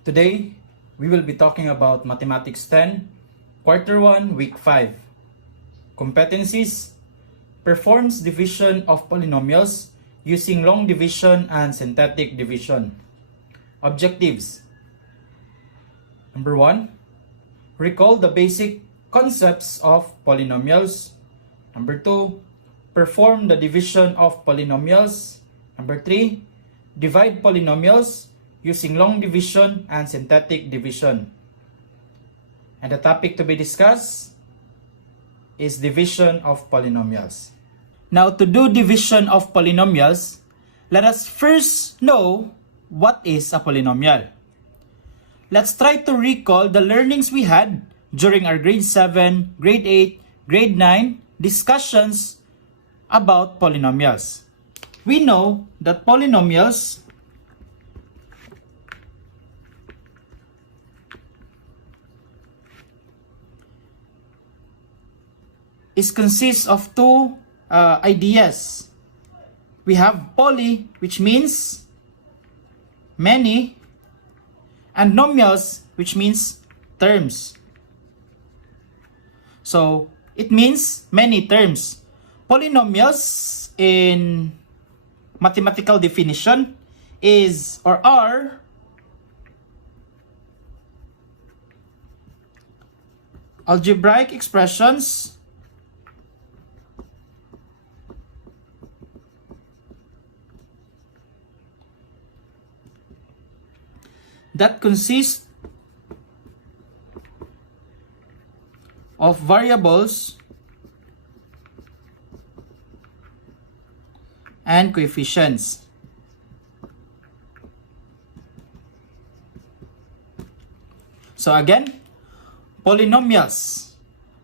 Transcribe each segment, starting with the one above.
Today, we will be talking about Mathematics 10, Quarter 1, Week 5. Competencies: performs division of polynomials using long division and synthetic division. Objectives: Number 1, recall the basic concepts of polynomials. Number 2, perform the division of polynomials. Number 3, divide polynomials using long division and synthetic division. And the topic to be discussed is division of polynomials. Now, to do division of polynomials, let us first know what is a polynomial. Let's try to recall the learnings we had during our grade 7, grade 8, grade 9 discussions about polynomials. We know that polynomials consists of two ideas. We have poly, which means many, and nomials, which means terms. So it means many terms. Polynomials in mathematical definition is or are algebraic expressions that consist of variables and coefficients. So again, polynomials.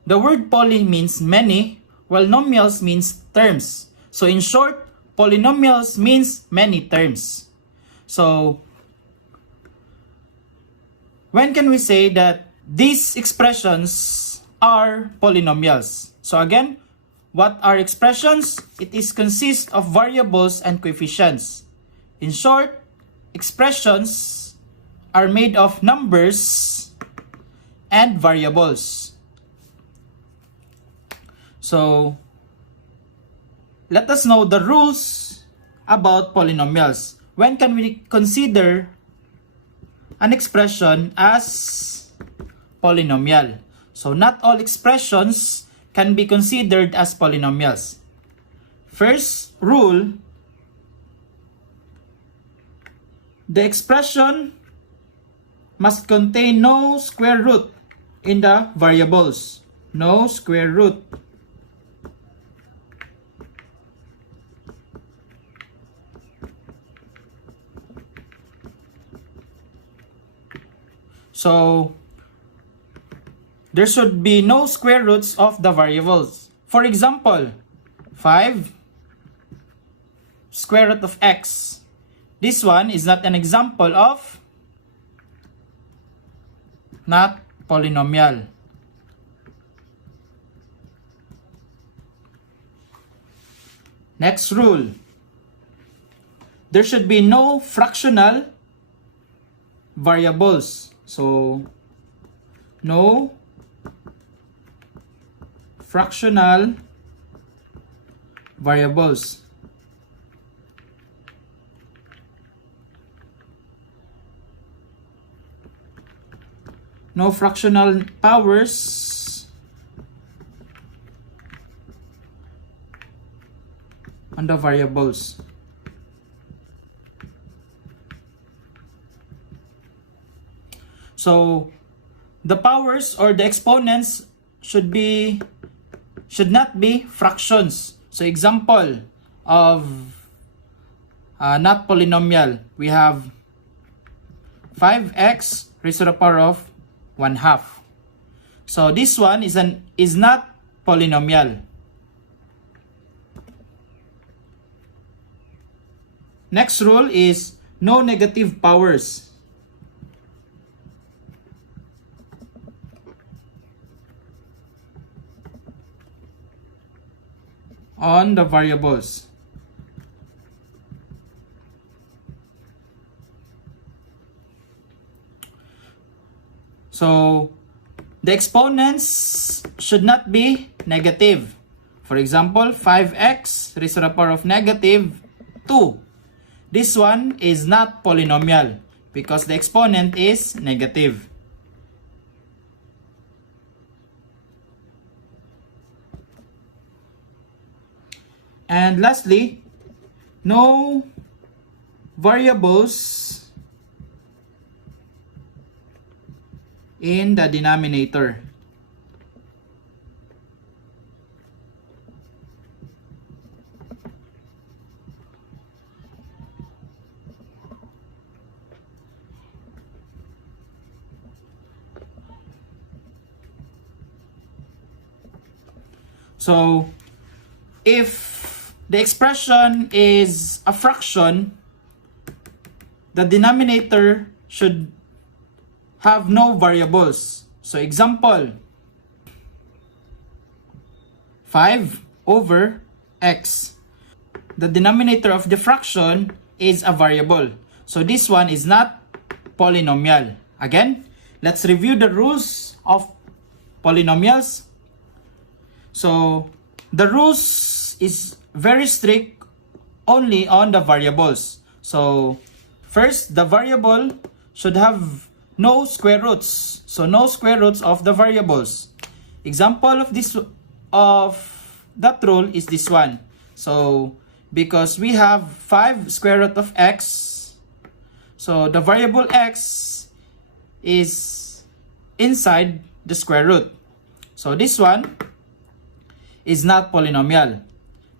The word poly means many, while nomials means terms. So in short, polynomials means many terms. So when can we say that these expressions are polynomials? So again, what are expressions? It is consist of variables and coefficients. In short, expressions are made of numbers and variables. So let us know the rules about polynomials. When can we consider an expression as polynomial? So not all expressions can be considered as polynomials. First rule: the expression must contain no square root in the variables. No square root. So there should be no square roots of the variables. For example, 5 square root of x. This one is not an example of not polynomial. Next rule: there should be no fractional variables. So no fractional variables. No fractional powers on the variables. So the powers or the exponents should not be fractions. So example of not polynomial, we have 5x raised to the power of 1/2. So this one is not polynomial. Next rule is no negative powers. On the variables. So, the exponents should not be negative. For example, 5x raised to the power of negative 2. This one is not polynomial because the exponent is negative. And lastly, no variables in the denominator. So, if the expression is a fraction, the denominator should have no variables. So, example, 5 over x. The denominator of the fraction is a variable. So, this one is not polynomial. Again, let's review the rules of polynomials. So, the rules is very strict only on the variables. So, first, the variable should have no square roots. So, no square roots of the variables. Example of that rule is this one. So, because we have 5 square root of x, so the variable x is inside the square root. So, this one is not polynomial.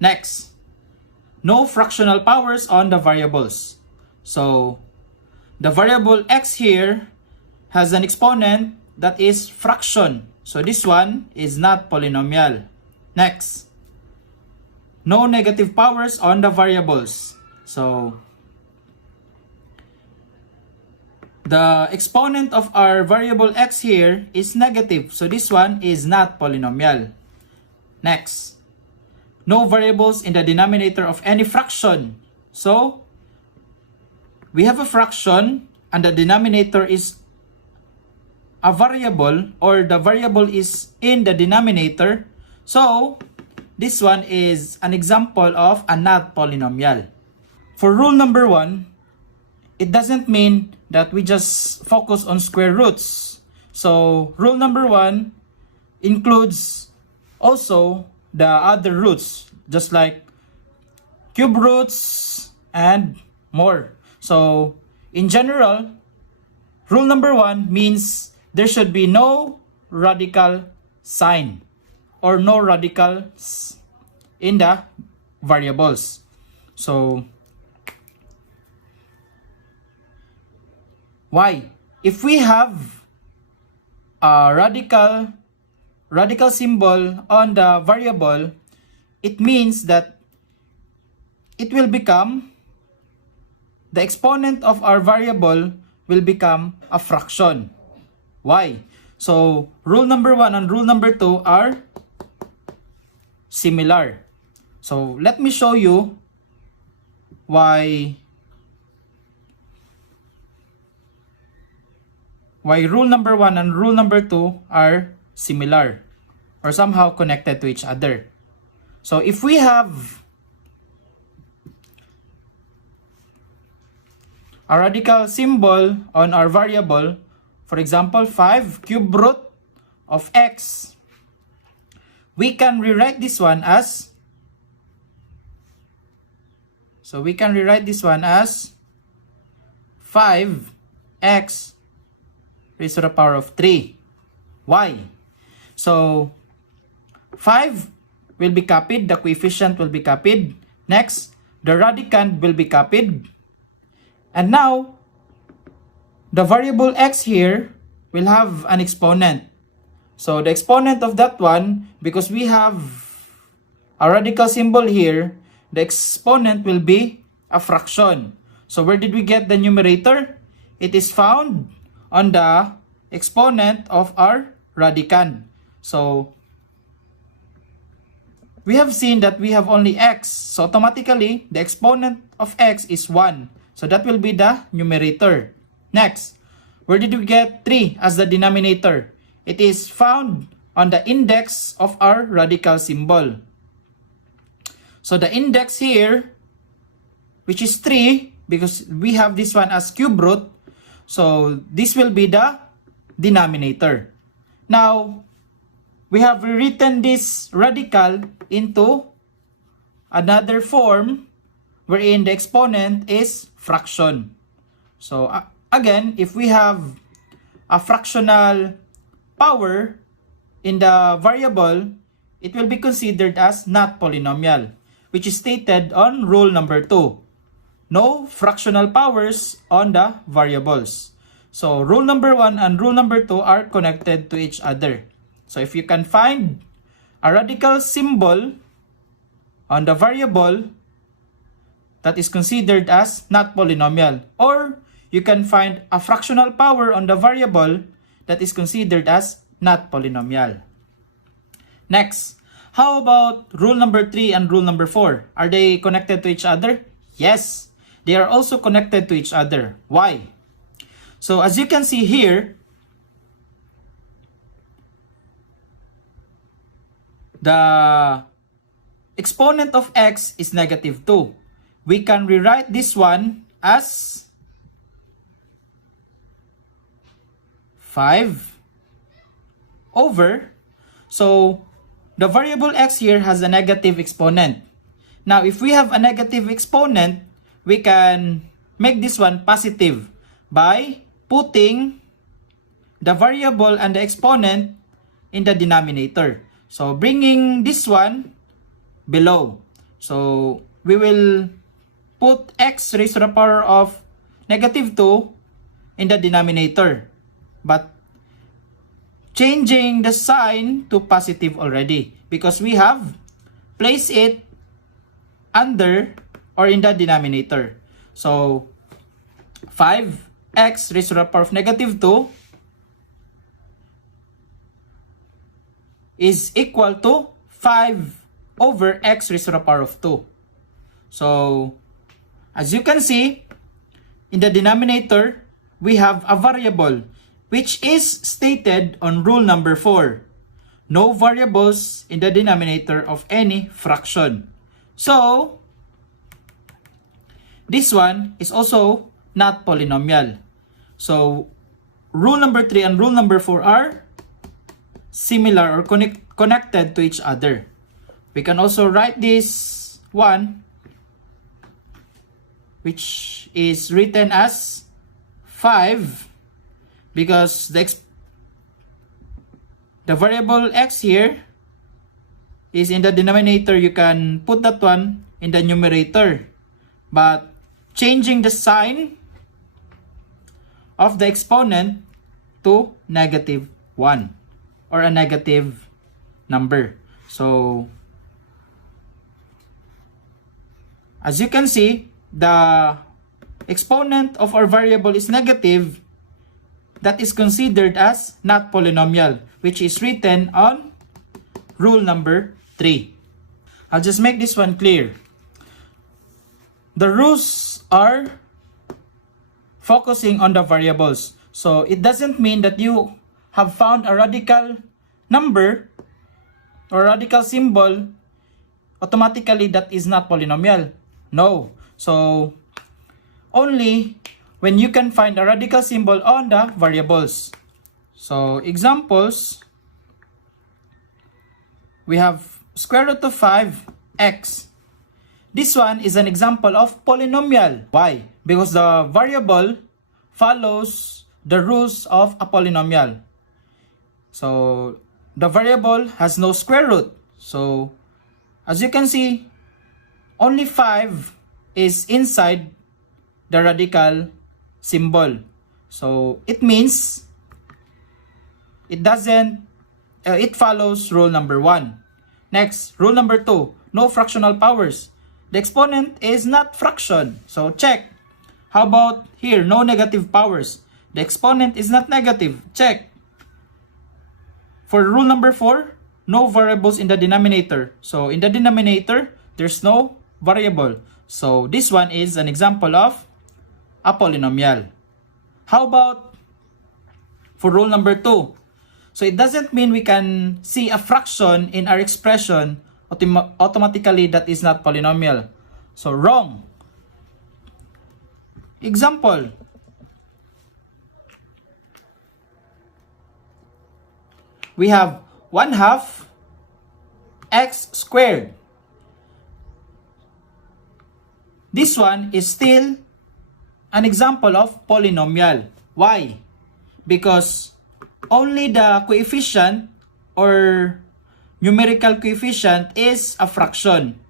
Next, no fractional powers on the variables. So, the variable x here has an exponent that is fraction. So, this one is not polynomial. Next, no negative powers on the variables. So, the exponent of our variable x here is negative. So, this one is not polynomial. Next, no variables in the denominator of any fraction. So, we have a fraction and the denominator is a variable, or the variable is in the denominator. So, this one is an example of a not polynomial. For rule number 1, it doesn't mean that we just focus on square roots. So, rule number 1 includes also the other roots, just like cube roots and more. So, in general, rule number 1 means there should be no radical sign or no radicals in the variables. So, why? If we have a radical symbol on the variable, it means that it will become, the exponent of our variable will become a fraction. Why? So, rule number 1 and rule number 2 are similar. So, let me show you why rule number 1 and rule number 2 are similar or somehow connected to each other. So, if we have a radical symbol on our variable, for example, 5 cube root of x, we can rewrite this one as, 5x raised to the power of 3. Why? So, 5 will be copied, the coefficient will be copied. Next, the radicand will be copied. And now, the variable x here will have an exponent. So, the exponent of that one, because we have a radical symbol here, the exponent will be a fraction. So, where did we get the numerator? It is found on the exponent of our radicand. So, we have seen that we have only x. So, automatically, the exponent of x is 1. So, that will be the numerator. Next, Where did we get 3 as the denominator? It is found on the index of our radical symbol. So the index here, which is 3, because we have this one as cube root, so this will be the denominator. Now, we have rewritten this radical into another form wherein the exponent is fraction. So again, if we have a fractional power in the variable, it will be considered as not polynomial, which is stated on rule number 2. No fractional powers on the variables. So rule number 1 and rule number 2 are connected to each other. So if you can find a radical symbol on the variable, that is considered as not polynomial. Or you can find a fractional power on the variable that is considered as not polynomial. Next, how about rule number 3 and rule number 4? Are they connected to each other? Yes, they are also connected to each other. Why? So as you can see here, the exponent of x is negative 2. We can rewrite this one as 5 over, so the variable x here has a negative exponent. Now, if we have a negative exponent, we can make this one positive by putting the variable and the exponent in the denominator. So, bringing this one below. So, we will put x raised to the power of negative 2 in the denominator. But changing the sign to positive already because we have placed it under or in the denominator. So 5x raised to the power of negative 2 is equal to 5 over x raised to the power of 2. So as you can see, in the denominator, we have a variable which is stated on rule number 4. No variables in the denominator of any fraction. So, this one is also not polynomial. So, rule number 3 and rule number 4 are similar or connected to each other. We can also write this one, which is written as 5, because the variable x here is in the denominator. You can put that one in the numerator, but changing the sign of the exponent to negative 1 or a negative number. So as you can see, the exponent of our variable is negative. That is considered as not polynomial, which is written on rule number 3. I'll just make this one clear. The rules are focusing on the variables. So it doesn't mean that you have found a radical number or radical symbol, automatically that is not polynomial. No. So only when you can find a radical symbol on the variables. So examples, we have square root of 5x. This one is an example of polynomial. Why? Because the variable follows the rules of a polynomial. So the variable has no square root. So as you can see, only 5 is inside the radical symbol. So it means it follows rule number 1. Next, rule number 2, no fractional powers. The exponent is not fraction. So check. How about here, no negative powers? The exponent is not negative. Check. For rule number 4, no variables in the denominator. So in the denominator, there's no variable. So this one is an example of a polynomial. How about for rule number 2. So it doesn't mean we can see a fraction in our expression automatically that is not polynomial. So wrong. Example. We have 1/2 x squared. This one is still an example of polynomial. Why? Because only the coefficient or numerical coefficient is a fraction.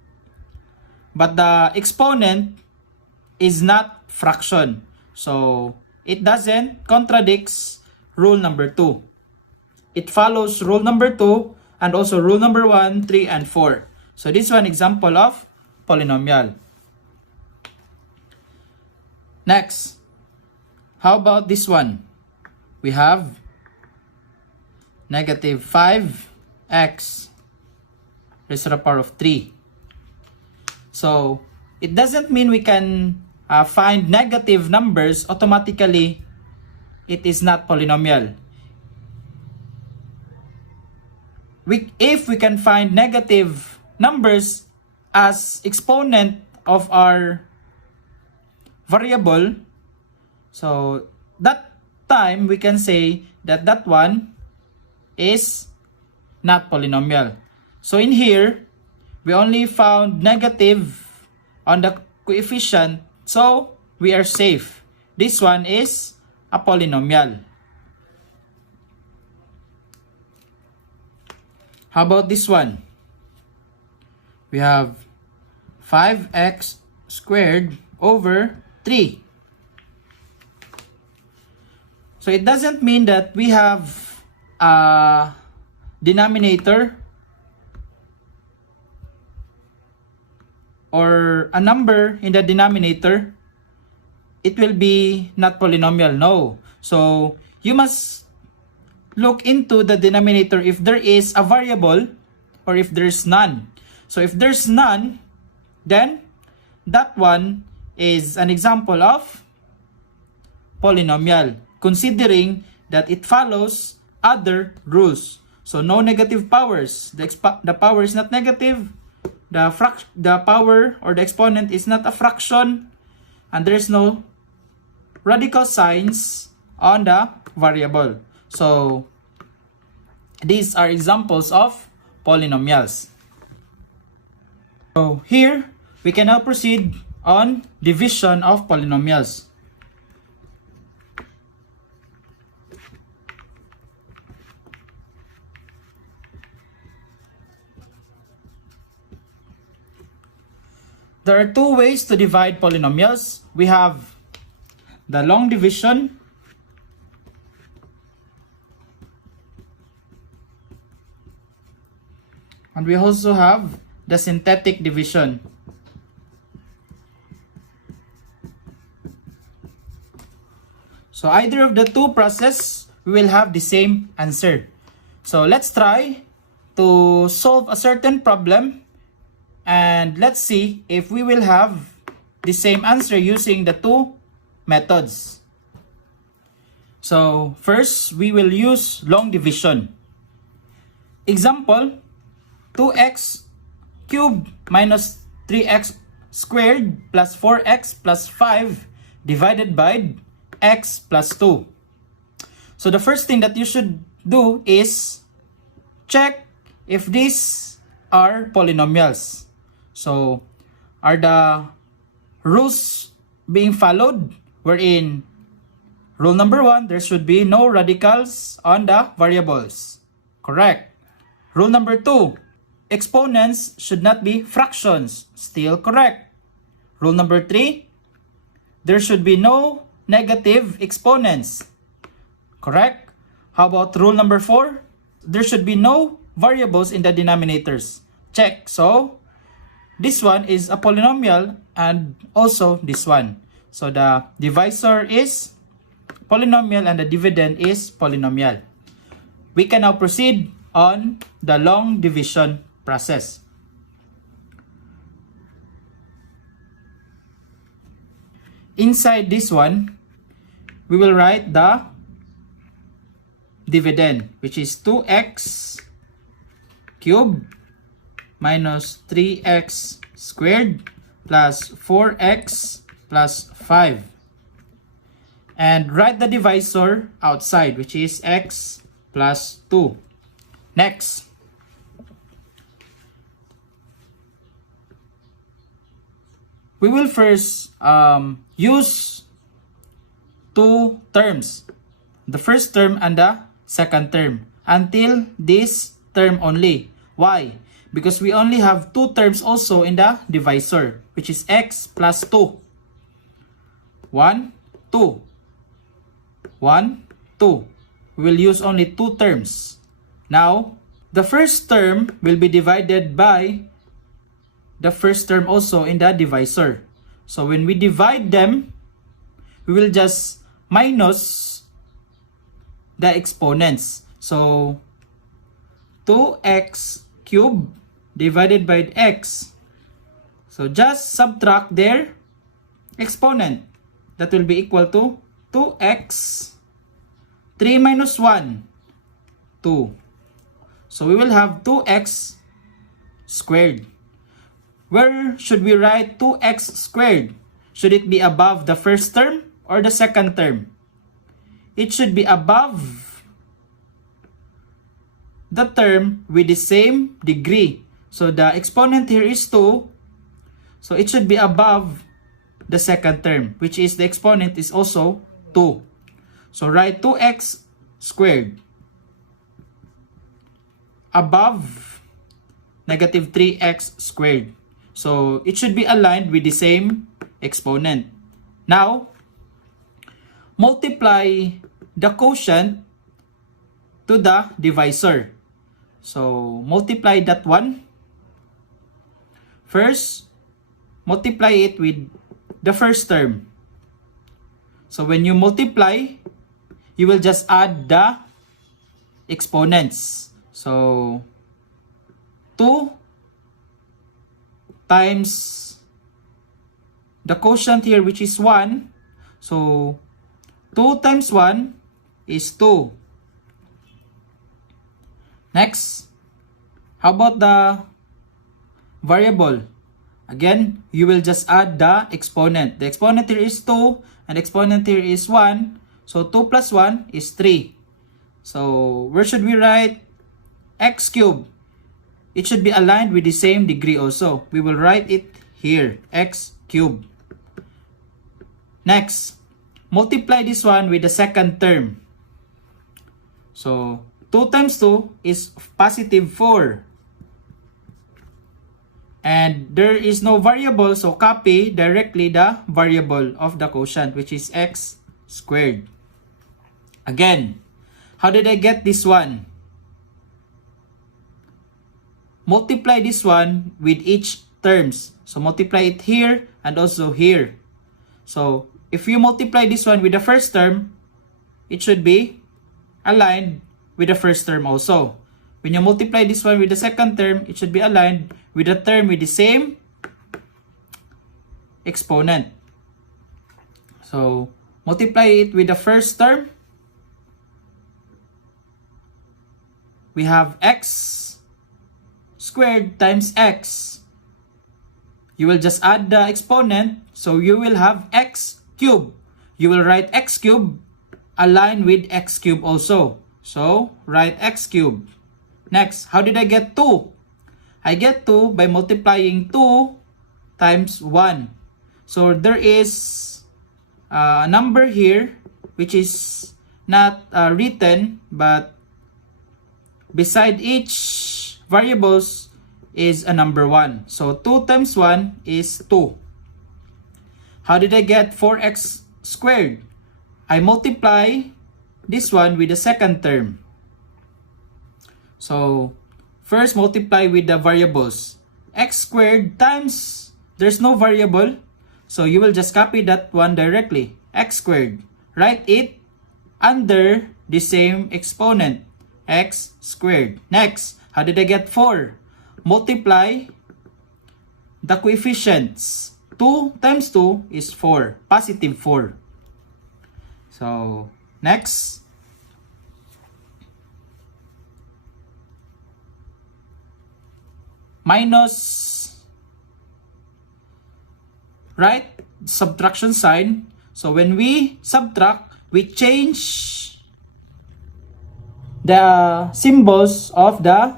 But the exponent is not fraction. So it doesn't contradicts rule number 2. It follows rule number 2 and also rule number 1, 3, and 4. So this one example of polynomial. Next, how about this one? We have negative 5x raised to the power of 3. So it doesn't mean we can find negative numbers automatically. It is not polynomial. If we can find negative numbers as exponent of our variable, so that time we can say that that one is not polynomial. So in here, we only found negative on the coefficient, so we are safe. This one is a polynomial. How about this one? We have 5x squared over 3. So it doesn't mean that we have a denominator or a number in the denominator. It will be not polynomial. No. So you must look into the denominator if there is a variable or if there's none. So if there's none, then that one is an example of polynomial, considering that it follows other rules. So no negative powers. The power is not negative. The power or the exponent is not a fraction. And there's no radical signs on the variable. So these are examples of polynomials. So here we can now proceed on division of polynomials. There are two ways to divide polynomials. We have the long division and we also have the synthetic division. So either of the two processes, we will have the same answer. So let's try to solve a certain problem and let's see if we will have the same answer using the two methods. So first, we will use long division. Example, 2x cubed minus 3x squared plus 4x plus 5 divided by x plus 2. So the first thing that you should do is check if these are polynomials. So are the rules being followed? Wherein rule number 1, there should be no radicals on the variables. Correct. Rule number 2, exponents should not be fractions. Still correct. Rule number 3, there should be no negative exponents. Correct. How about rule number 4? There should be no variables in the denominators. Check. So this one is a polynomial and also this one. So the divisor is polynomial and the dividend is polynomial. We can now proceed on the long division process. Inside this one, we will write the dividend, which is 2x cubed minus 3x squared plus 4x plus 5. And write the divisor outside, which is x plus 2. Next, we will first use two terms, the first term and the second term, until this term only. Why? Because we only have two terms also in the divisor, which is x plus 2. 1, 2. 1, 2. We will use only two terms. Now, the first term will be divided by the first term also in the divisor. So when we divide them, we will just minus the exponents. So 2x cubed divided by x. So just subtract their exponent. That will be equal to 2x. 3 minus 1, 2. So we will have 2x squared. Where should we write 2x squared? Should it be above the first term or the second term? It should be above the term with the same degree. So the exponent here is 2. So it should be above the second term, which is the exponent is also 2. So write 2x squared above negative 3x squared. So it should be aligned with the same exponent. Now, multiply the quotient to the divisor. So multiply that one. First, multiply it with the first term. So when you multiply, you will just add the exponents. So 2 times the quotient here, which is 1. So 2 times 1 is 2. Next, how about the variable? Again, you will just add the exponent. The exponent here is 2 and the exponent here is 1. So 2 plus 1 is 3. So where should we write x cubed? It should be aligned with the same degree also. We will write it here, x cubed. Next, multiply this one with the second term. So 2 times 2 is positive 4. And there is no variable, so copy directly the variable of the quotient, which is x squared. Again, how did I get this one? Multiply this one with each terms. So multiply it here and also here. So if you multiply this one with the first term, it should be aligned with the first term also. When you multiply this one with the second term, it should be aligned with the term with the same exponent. So multiply it with the first term. We have x squared times x. You will just add the exponent, so you will have x cubed. You will write x cubed aligned with x cubed also. So write x cubed. Next, how did I get 2? I get 2 by multiplying 2 times 1. So there is a number here which is not written, but beside each variables is a number 1. So 2 times 1 is 2. How did I get 4x squared? I multiply this one with the second term. So first multiply with the variables. X squared times, there's no variable, so you will just copy that one directly. X squared. Write it under the same exponent. X squared. Next, how did I get 4? Multiply the coefficients. 2 times 2 is 4. Positive 4. So, next. minus, right? Subtraction sign. So when we subtract, we change the symbols of the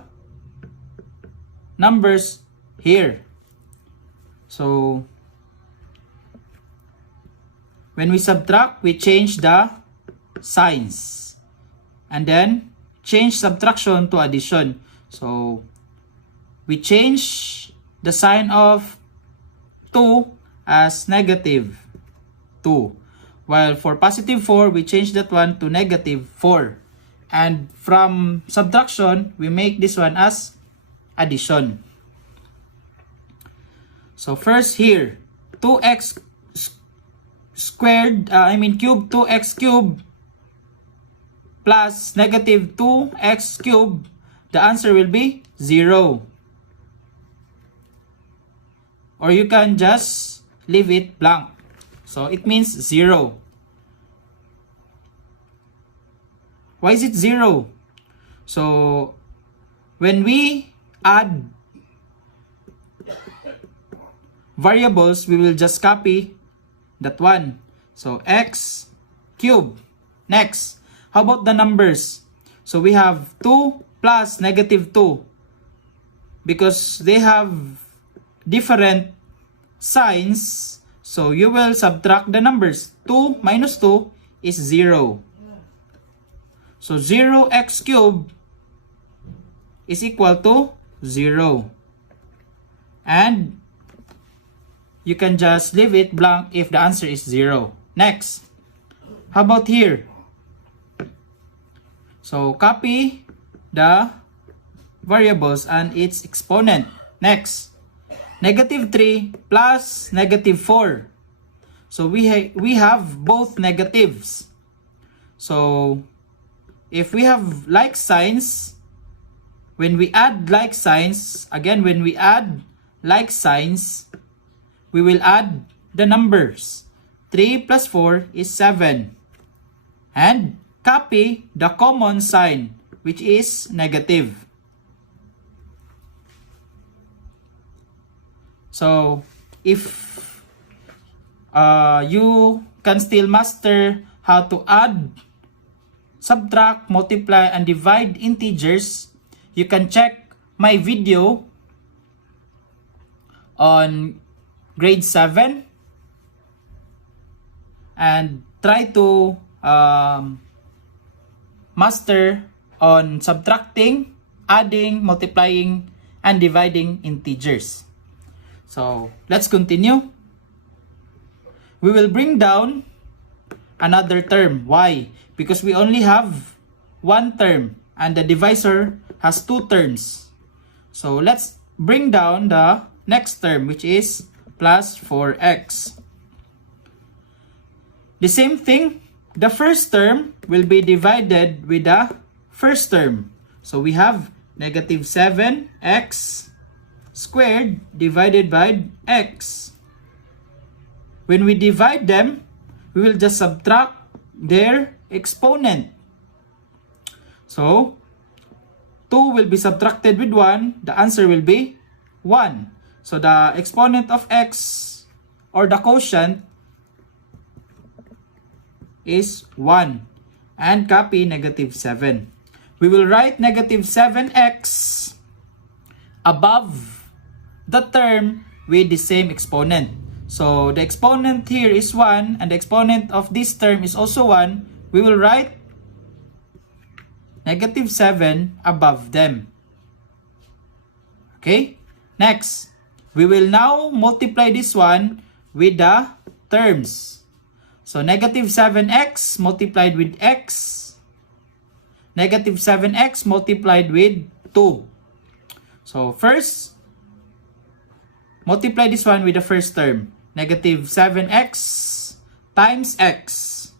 numbers here. So when we subtract, we change the signs and then change subtraction to addition. So we change the sign of 2 as negative 2, while for positive 4 we change that one to negative 4, and from subtraction we make this one as addition. So first here, 2x squared, cube, 2x cubed plus negative 2x cubed, the answer will be 0. Or you can just leave it blank. So it means 0. Why is it 0? So when we add variables, we will just copy that one. So x cubed. Next, how about the numbers? So we have 2 plus negative 2. Because they have different signs, so you will subtract the numbers. 2 minus 2 is 0. So 0x cubed is equal to 0. And you can just leave it blank if the answer is 0. Next, how about here? So copy the variables and its exponent. Next, negative 3 plus negative 4. So we have both negatives. So if we have like signs, when we add like signs, again when we add like signs, we will add the numbers. 3 plus 4 is 7. And copy the common sign, which is negative. So if you can still master how to add, subtract, multiply, and divide integers, you can check my video on grade 7 and try to master on subtracting, adding, multiplying, and dividing integers. So let's continue. We will bring down another term. Why? Because we only have one term and the divisor has two terms. So let's bring down the next term, which is plus 4x. The same thing, the first term will be divided with the first term. So we have negative 7x squared divided by x. When we divide them, we will just subtract their exponent. So 2 will be subtracted with 1, the answer will be 1. So the exponent of x, or the quotient, is 1. And copy negative 7. We will write negative 7x above the term with the same exponent. So the exponent here is 1 and the exponent of this term is also 1. We will write negative 7 above them. Okay? Next, we will now multiply this one with the terms. So negative 7x multiplied with x. Negative 7x multiplied with 2. So first, multiply this one with the first term. Negative 7x times x.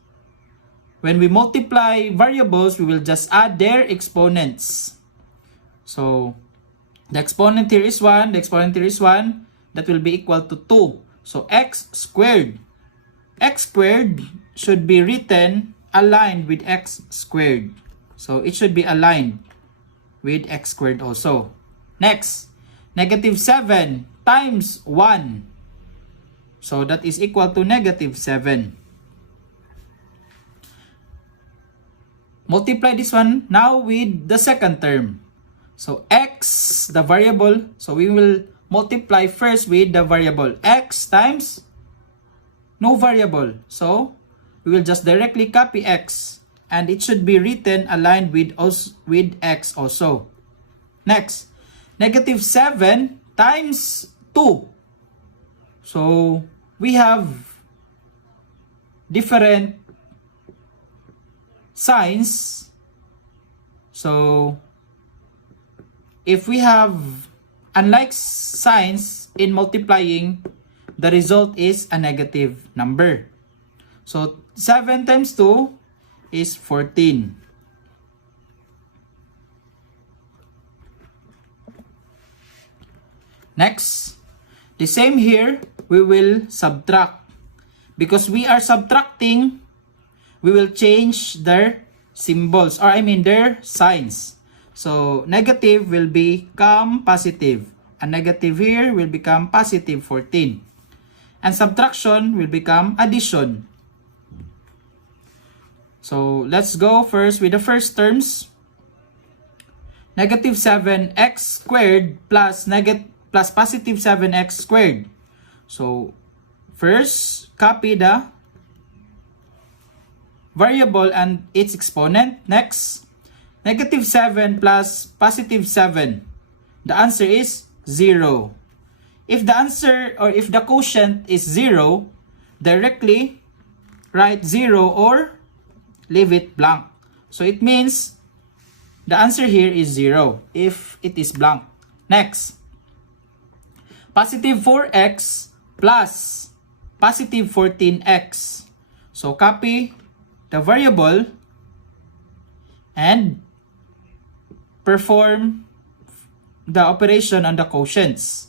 When we multiply variables, we will just add their exponents. So the exponent here is 1, the exponent here is 1. That will be equal to 2. So x squared. X squared should be written aligned with x squared. So it should be aligned with x squared also. Next, negative 7 times 1. So that is equal to negative 7. Multiply this one now with the second term. So x, the variable, so we will multiply first with the variable x times no variable. So we will just directly copy x, and it should be written aligned with x also. Next, negative 7 times 2. So we have different signs. So if we have unlike signs in multiplying, the result is a negative number. So 7 times 2 is 14. Next, the same here, we will subtract. Because we are subtracting, we will change their symbols, or I mean their signs. So negative will become positive. A negative here will become positive 14. And subtraction will become addition. So let's go first with the first terms. Negative 7x squared plus positive 7x squared. So first, copy the variable and its exponent. Next, negative 7 plus positive 7. The answer is 0. If the answer or if the quotient is 0, directly write 0 or leave it blank. So it means the answer here is 0 if it is blank. Next, positive 4x plus positive 14x. So copy the variable and perform the operation on the coefficients,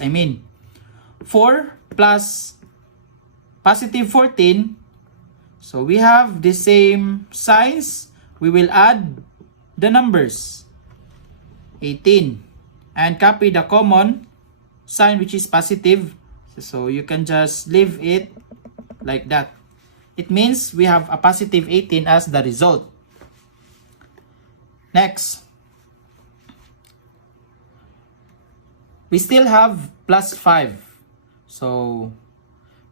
I mean. 4 plus positive 14. So we have the same signs. We will add the numbers. 18. And copy the common sign, which is positive. So you can just leave it like that. It means we have a positive 18 as the result. Next, we still have plus 5. So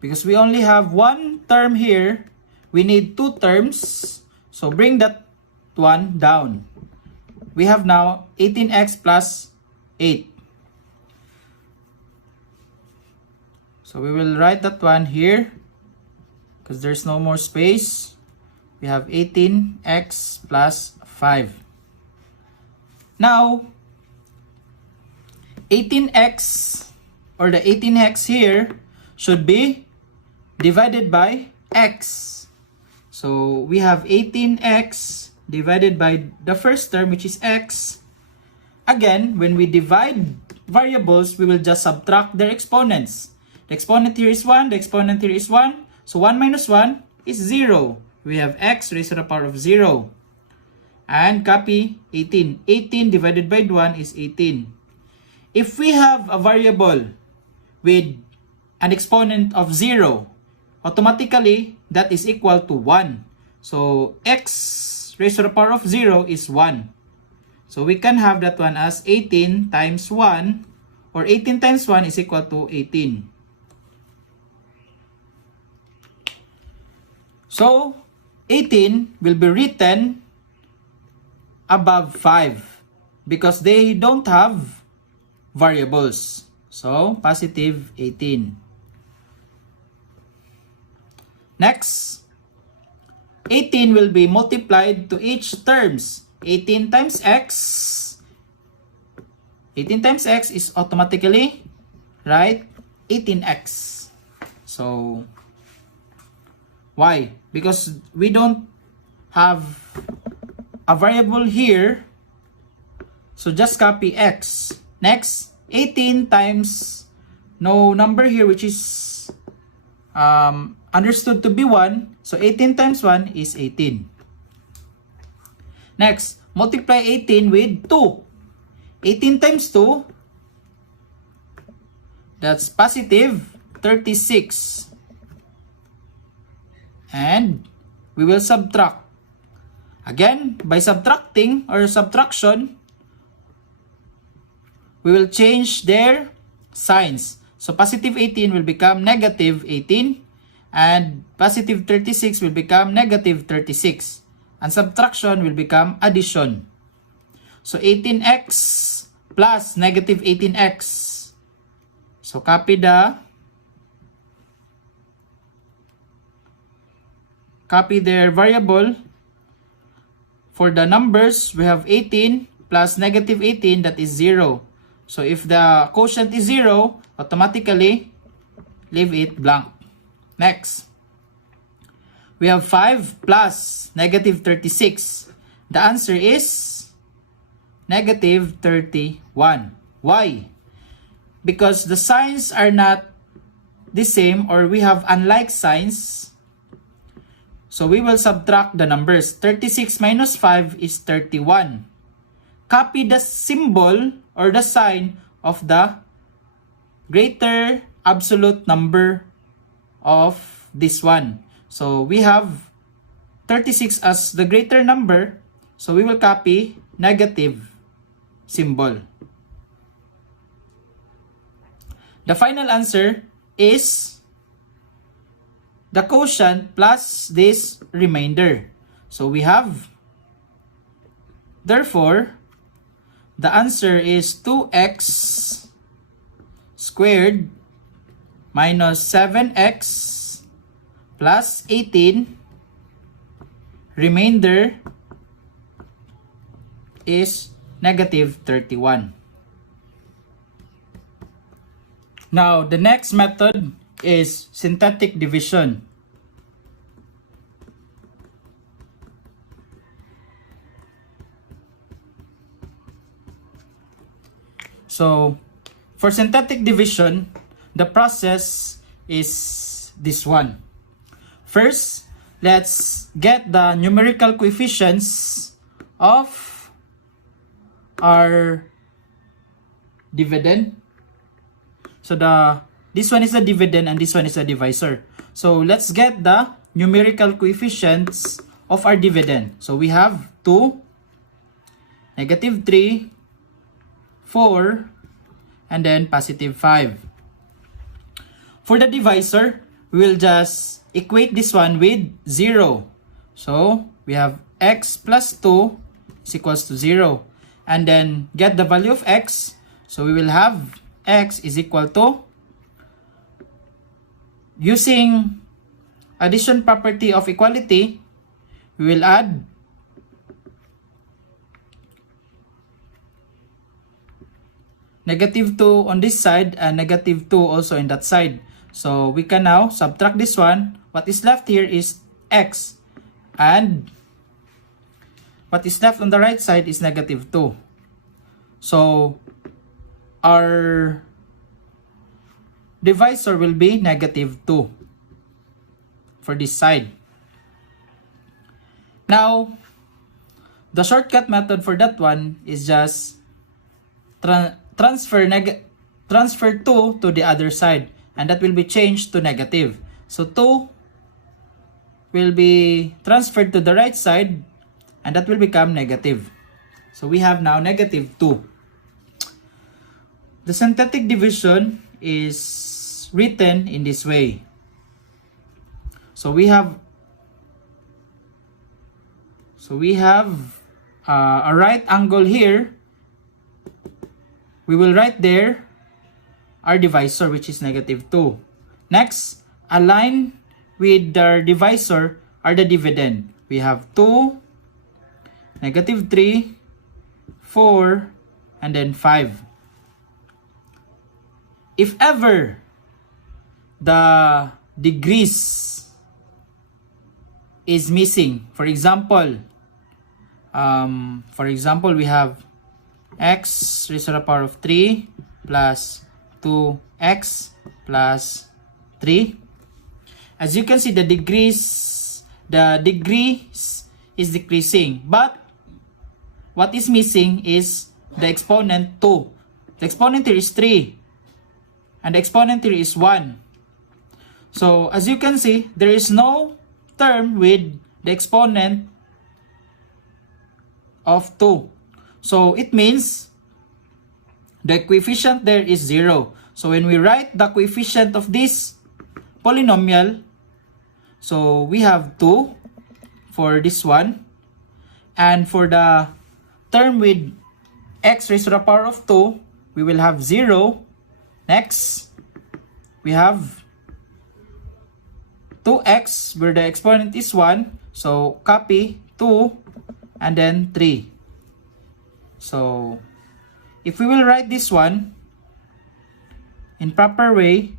because we only have one term here, we need two terms. So bring that one down. We have now 18x plus 8. So we will write that one here because there's no more space. We have 18x plus 5. Now, 18x or the 18x here should be divided by x. So we have 18x divided by the first term, which is x. Again, when we divide variables, we will just subtract their exponents. The exponent here is 1, the exponent here is 1. So 1 minus 1 is 0. We have x raised to the power of 0. And copy 18. 18 divided by 1 is 18. If we have a variable with an exponent of 0, automatically that is equal to 1. So x raised to the power of 0 is 1. So we can have that one as 18 times 1, or 18 times 1 is equal to 18. So 18 will be written above 5 because they don't have variables. So positive 18. Next, 18 will be multiplied to each terms. 18 times x. 18 times x is automatically, right, 18x. So why? Because we don't have a variable here. So just copy x. Next, 18 times no number here, which is understood to be 1. So 18 times 1 is 18. Next, multiply 18 with 2. 18 times 2, that's positive 36. And we will subtract. Again, by subtracting or subtraction, we will change their signs. So positive 18 will become negative 18, and positive 36 will become negative 36. And subtraction will become addition. So 18x plus negative 18x. So copy their variable. For the numbers, we have 18 plus negative 18, that is 0. So if the quotient is 0, automatically leave it blank. Next, we have 5 plus negative 36. The answer is negative 31. Why? Because the signs are not the same, or we have unlike signs. So we will subtract the numbers. 36 minus 5 is 31. Copy the symbol or the sign of the greater absolute number of this one. So we have 36 as the greater number. So we will copy negative symbol. The final answer is the quotient plus this remainder. So we have, therefore, the answer is 2x squared minus 7x plus 18. Remainder is negative 31. Now, the next method is synthetic division. So, for synthetic division, the process is this one. First, let's get the numerical coefficients of our dividend. So this one is the dividend and this one is the divisor. So let's get the numerical coefficients of our dividend. So we have 2, negative 3, 4, and then positive 5. For the divisor, we will just equate this one with 0. So we have x plus 2 is equals to 0. And then get the value of x. So we will have x is equal to, using addition property of equality, we will add negative 2 on this side and negative 2 also in that side. So we can now subtract this one. What is left here is x. And what is left on the right side is negative 2. So our divisor will be negative 2 for this side. Now, the shortcut method for that one is just transfer 2 to the other side, and that will be changed to negative. So 2 will be transferred to the right side, and that will become negative. So we have now negative 2. The synthetic division is written in this way. So we have a right angle here. We will write there our divisor, which is negative 2. Next, align with the divisor are the dividend. We have 2, negative 3, 4, and then 5. If ever the degrees is missing, for example, we have x raised to the power of 3 plus 2x plus 3. As you can see, the degrees is decreasing, but what is missing is the exponent 2. The exponent here is 3. And the exponent here is 1. So, as you can see, there is no term with the exponent of 2. So, it means the coefficient there is 0. So, when we write the coefficient of this polynomial, so we have 2 for this one. And for the term with x raised to the power of 2, we will have 0. Next, we have 2x where the exponent is 1. So, copy 2 and then 3. So, if we will write this one in proper way,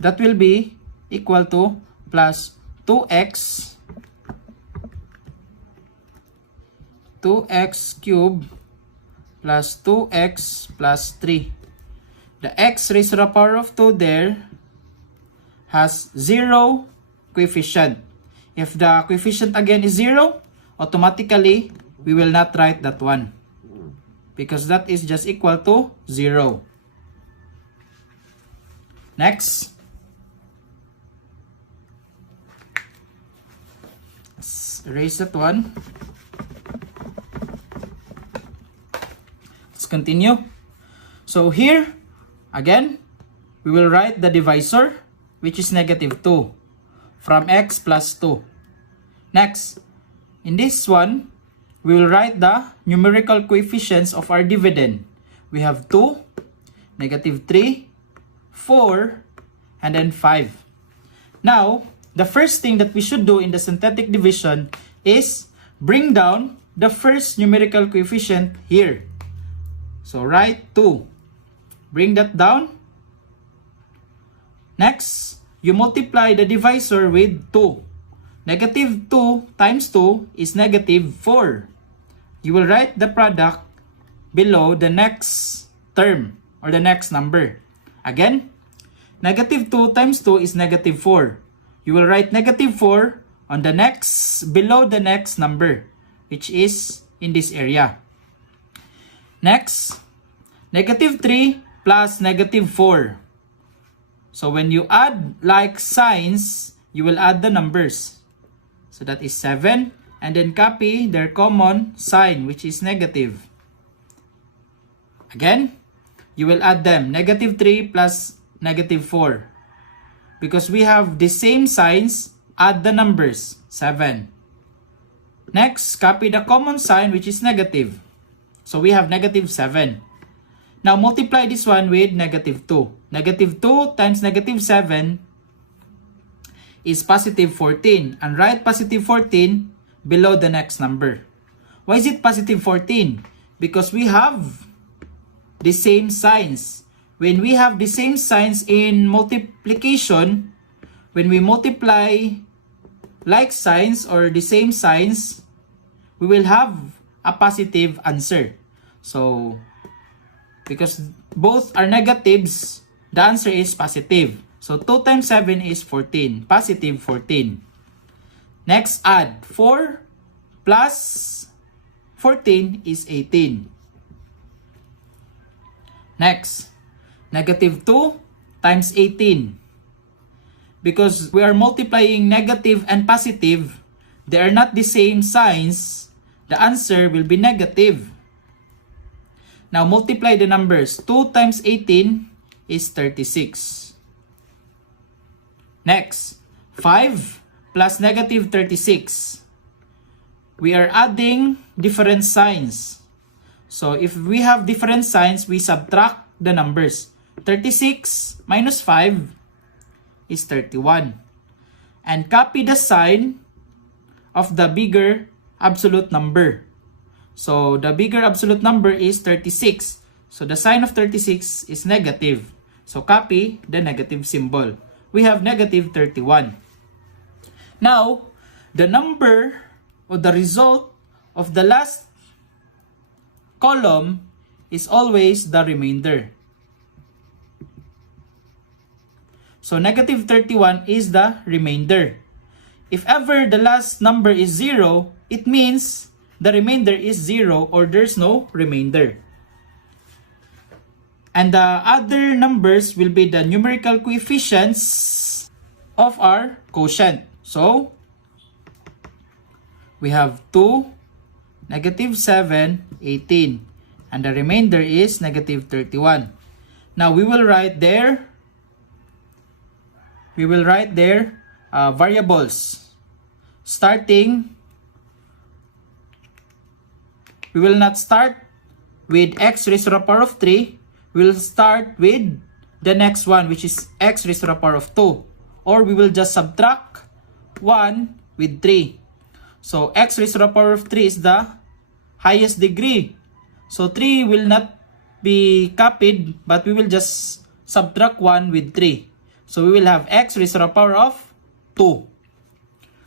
that will be equal to plus 2x cubed plus 2x plus 3. The x raised to the power of 2 there has 0 coefficient. If the coefficient again is 0, automatically we will not write that one because that is just equal to 0. Next, let's erase that one. Let's continue. So here, again, we will write the divisor, which is negative 2, from x plus 2. Next, in this one, we will write the numerical coefficients of our dividend. We have 2, negative 3, 4, and then 5. Now, the first thing that we should do in the synthetic division is bring down the first numerical coefficient here. So, write 2. Bring that down. Next, you multiply the divisor with 2. Negative 2 times 2 is negative 4. You will write the product below the next term or the next number. Again, negative 2 times 2 is negative 4. You will write negative 4 on the next, below the next number, which is in this area. Next, negative 3 plus negative 4. So when you add like signs, you will add the numbers. So that is 7. And then copy their common sign, which is negative. Again, you will add them. Negative 3 plus negative 4. Because we have the same signs, add the numbers. 7. Next, copy the common sign, which is negative. So we have negative 7. Now multiply this one with negative 2. Negative 2 times negative 7 is positive 14. And write positive 14 below the next number. Why is it positive 14? Because we have the same signs. When we have the same signs in multiplication, when we multiply like signs or the same signs, we will have a positive answer. So, because both are negatives, the answer is positive. So, 2 times 7 is 14. Positive 14. Next, add 4 plus 14 is 18. Next, negative 2 times 18. Because we are multiplying negative and positive, they are not the same signs, the answer will be negative. Now, multiply the numbers. 2 times 18 is 36. Next, 5 plus negative 36. We are adding different signs. So, if we have different signs, we subtract the numbers. 36 minus 5 is 31. And copy the sign of the bigger absolute number. So, the bigger absolute number is 36. So, the sign of 36 is negative. So, copy the negative symbol. We have negative 31. Now, the number or the result of the last column is always the remainder. So, negative 31 is the remainder. If ever the last number is 0, it means the remainder is 0 or there's no remainder. And the other numbers will be the numerical coefficients of our quotient. So, we have 2, -7, 18. And the remainder is -31. Now, we will write there variables. Starting, we will not start with x raised to the power of 3. We will start with the next one, which is x raised to the power of 2. Or we will just subtract 1 with 3. So, x raised to the power of 3 is the highest degree. So, 3 will not be copied, but we will just subtract 1 with 3. So, we will have x raised to the power of 2.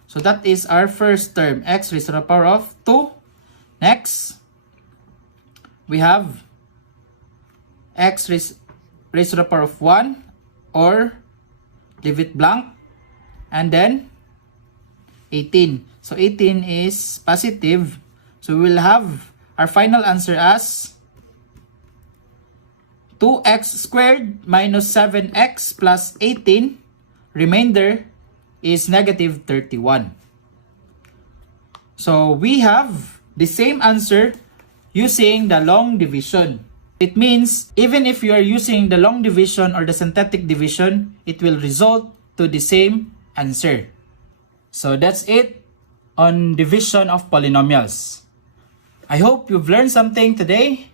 So, that is our first term, x raised to the power of 2. Next, we have x raised to the power of 1, or leave it blank, and then 18. So, 18 is positive. So, we will have our final answer as 2x squared minus 7x plus 18. Remainder is -31. So, we have the same answer using the long division. It means even if you are using the long division or the synthetic division, it will result to the same answer. So, that's it on division of polynomials. I hope you've learned something today,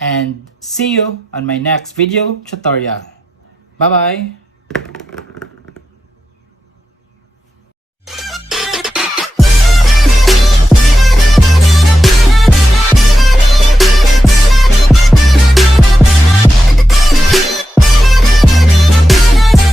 and see you on my next video tutorial. Bye-bye!